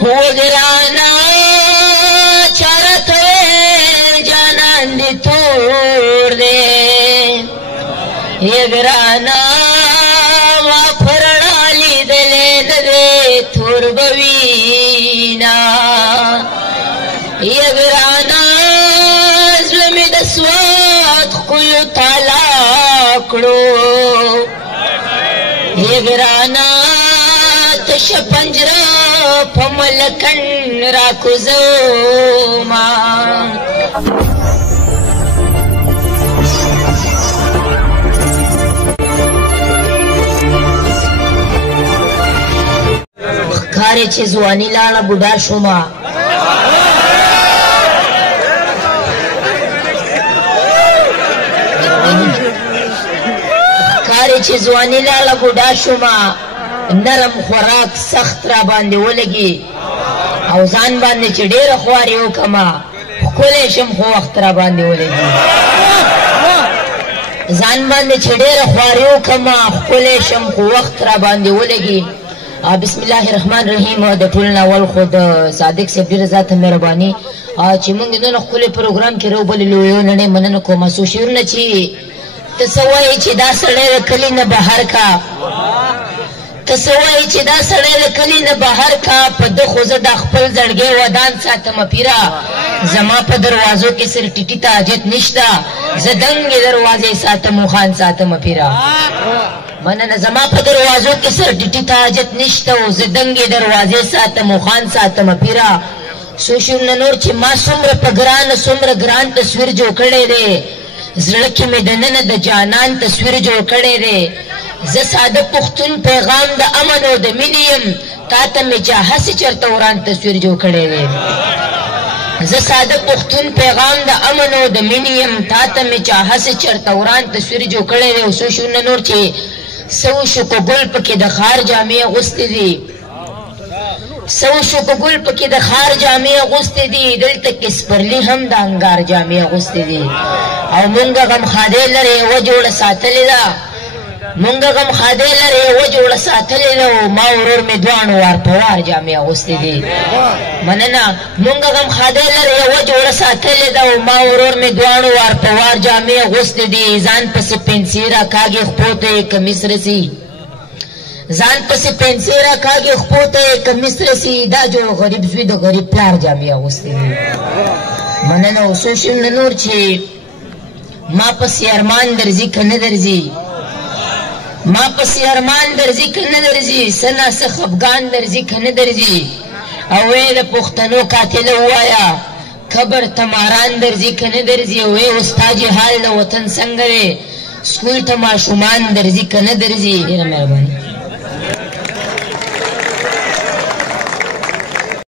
وگرانا چارت جانان دی تور دے یگرانا ما پرنالی دلے دے تور بوینا یگرانا ظلمی دسوات کویو تالاکڑو یگرانا تش پنجرا پملکن راکوزو ما خکاری چه زوانی لالا بودا شما خکاری چه زوانی لالا بودا شما نرم خوراک سخت را باندې ولګي او ځان باندې چې ډېره خواري وکما ښکلی شم خو وخت را باندې ولګي ځان باندې چې ډېره خواري وکما ښکلی شم خو وخت را باندې ولګي بسم الله الرحمن الرحیم د ټول ناول خو د صادق صاحب ډېره ذاته مهرباني چې موږ دونه ښکلی پروګرام کې راوبللو یو نړۍ مننه کومه څو شعرونه چې ته څه وایې چې دا سړی د کلي نه بهر کا تسوای چې دا سړی د کلي نه بهر کا په ده خو زه دا خپل زړګی ودان ساتمه پیره زما په دروازو کې سر ټیټي ته حاجت نشته زه دنګې دروازې ساتم خان ساتمه پیره مننه زما په دروازو کې سر ټیټي ته حاجت نشته او زه دنګې دروازې ساتم خان ساتمه پیره څو شعرونه نور چې ما څومره په ګرانه څومره ګران تصویر جوړ کړی دی زړه کې مې دننه د جانان تصویر جوړ کړی دی زه ساده پښتون پیغام د امن او د مینې یم تا ته مې چا هسې چېرته وران تصویر جوړ کړی دی زه ساده پښتون پیغام د امن او د مینې یم تا ته مې چا هسې چېرته وران تصویر جوړ کړی دی او څو شعرونه نور چې څه وشو که ګل پکې د خار جامې اغوستې دي څه وشو که ګل پکې د خار جامې اغوستې دي دلته کې سپرلي هم د انګار جامې اغوستې دي او مونږ غمخادۍ لرې یوه جوړه ساتلې ده مونږ غمخادۍ لرې یوه جوړه ساتلې ده او ما ورور مې دواړو وار په وار جامې اغوستې دي مننه مونږ غمخادۍ لرې یوه جوړه ساتلې ده او ما ورور مې دواړو وار په وار جامې اغوستې دي ځان پسې پنسي راکاږي خپو ته یې کمیس رسي ځان پسې پنسي راکاږي خپو ته یې کمیس رسي دا جوړ غریب زوی د غریب پلار جامې اغوستې دي مننه او څو شعرونه نور چې ما پسې ارمان درځي که نه درځي ما پسې ارمان درځي که نه درځي څه ناڅه خفګان درځي که نه درځي او وی د پښتنو قاتله ووایه قبر ته ماران درځي که نه درځي او وی ستا جهال د وطن څنګه دی سکول ته ماشومان درځي که نه درځي ډېره مهرباني